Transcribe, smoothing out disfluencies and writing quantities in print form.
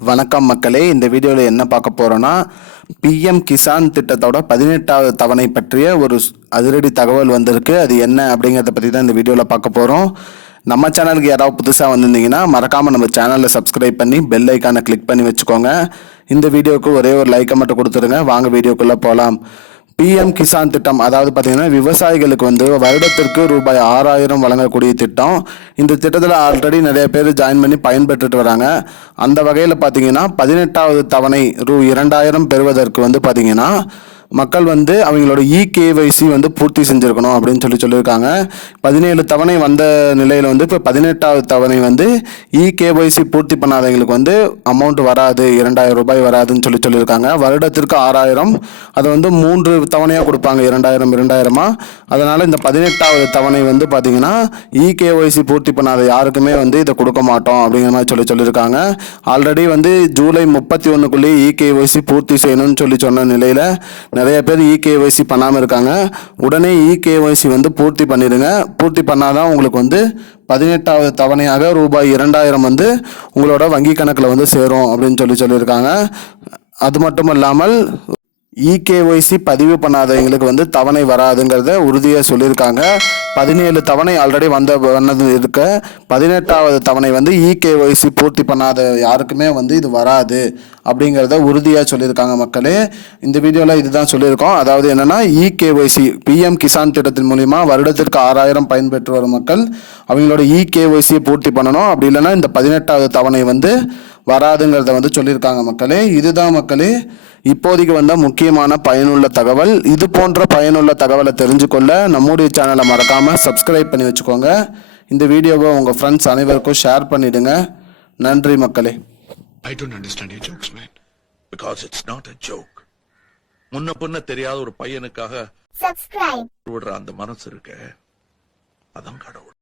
வணக்கம் மக்களே, இந்த வீடியோவில் என்ன பார்க்க போகிறோன்னா பிஎம் கிசான் திட்டத்தோட 18வது தவணை பற்றிய ஒரு அதிரடி தகவல் வந்திருக்கு. அது என்ன அப்படிங்கிறத பற்றி தான் இந்த வீடியோவில் பார்க்க போகிறோம். நம்ம சேனலுக்கு யாராவது புதுசாக வந்திருந்தீங்கன்னா மறக்காமல் நம்ம சேனலில் சப்ஸ்கிரைப் பண்ணி பெல் ஐக்கானை கிளிக் பண்ணி வச்சுக்கோங்க. இந்த வீடியோவுக்கு ஒரே ஒரு லைக்கை மட்டும் கொடுத்துருங்க. வாங்க வீடியோக்குள்ளே போகலாம். பிஎம் கிசான் திட்டம், அதாவது பார்த்தீங்கன்னா விவசாயிகளுக்கு வருடத்திற்கு ரூபாய் 6000 வழங்கக்கூடிய திட்டம். இந்த திட்டத்தில் ஆல்ரெடி நிறைய பேர் ஜாயின் பண்ணி பயன்பெற்றுட்டு வராங்க. அந்த வகையில் பார்த்தீங்கன்னா 18வது தவணை ரூ. 2000 பெறுவதற்கு பார்த்தீங்கன்னா மக்கள் அவங்களோட இகேஒய்சி பூர்த்தி செஞ்சுருக்கணும் அப்படின்னு சொல்லியிருக்காங்க. 17 தவணை வந்த நிலையில் இப்போ 18வது தவணை இகேஒய்சி பூர்த்தி பண்ணாதவங்களுக்கு அமௌண்ட் வராது, 2000 ரூபாய் வராதுன்னு சொல்லியிருக்காங்க. வருடத்திற்கு 6000, அதை 3 தவணையாக கொடுப்பாங்க, 2000 அதனால் இந்த 18வது தவணை பார்த்தீங்கன்னா இகேஒய்சி பூர்த்தி பண்ணாத யாருக்குமே இதை கொடுக்க மாட்டோம் அப்படிங்கிற மாதிரி சொல்லியிருக்காங்க. ஆல்ரெடி ஜூலை 31க்குள்ளேயே இகேஒய்சி பூர்த்தி செய்யணும்னு சொன்ன நிலையில் நிறைய பேர் இகேஒய்சி பண்ணாமல் இருக்காங்க. உடனே இகேஒய்சி பூர்த்தி பண்ணிடுங்க. பூர்த்தி பண்ணாதான் உங்களுக்கு 18வது தவணையாக ரூபாய் 2000 உங்களோட வங்கி கணக்கில் சேரும் அப்படின்னு சொல்லியிருக்காங்க. அது மட்டும் இல்லாமல் இகேஒய்சி பதிவு பண்ணாதவங்களுக்கு தவணை வராதுங்கிறத உறுதியாக சொல்லியிருக்காங்க. 17 தவணை ஆல்ரெடி வந்தது இருக்க 18வது தவணை இகேஒய்சி பூர்த்தி பண்ணாத யாருக்குமே இது வராது அப்படிங்கிறத உறுதியாக சொல்லியிருக்காங்க. மக்களே, இந்த வீடியோவில் இதுதான் சொல்லியிருக்கோம். அதாவது என்னென்னா, இகேஒய்சி பிஎம் கிசான் திட்டத்தின் மூலிமா வருடத்திற்கு 6000 பயன்பெற்று வரும் மக்கள் அவங்களோட இகேஒய்சியை பூர்த்தி பண்ணணும். அப்படி இல்லைன்னா இந்த 18வது தவணை வராதுங்கிறத சொல்லியிருக்காங்க. மக்களே, இதுதான் மக்களே இப்போதைக்கு முக்கியமான பயனுள்ள தகவல். இது போன்ற பயனுள்ள தகவலை தெரிஞ்சுக்கொள்ள நம்முடைய சேனலை மறக்காமல் சப்ஸ்கிரைப் பண்ணி வச்சுக்கோங்க. இந்த வீடியோவை உங்கள் ஃப்ரெண்ட்ஸ் அனைவருக்கும் ஷேர் பண்ணிடுங்க. நன்றி மக்களே. I don't understand your jokes, man. Because it's not a joke. முன்ன பின்ன தெரியாத ஒரு பையனுக்காக விடுற அந்த மனசு இருக்க, அதான் கடவுள்.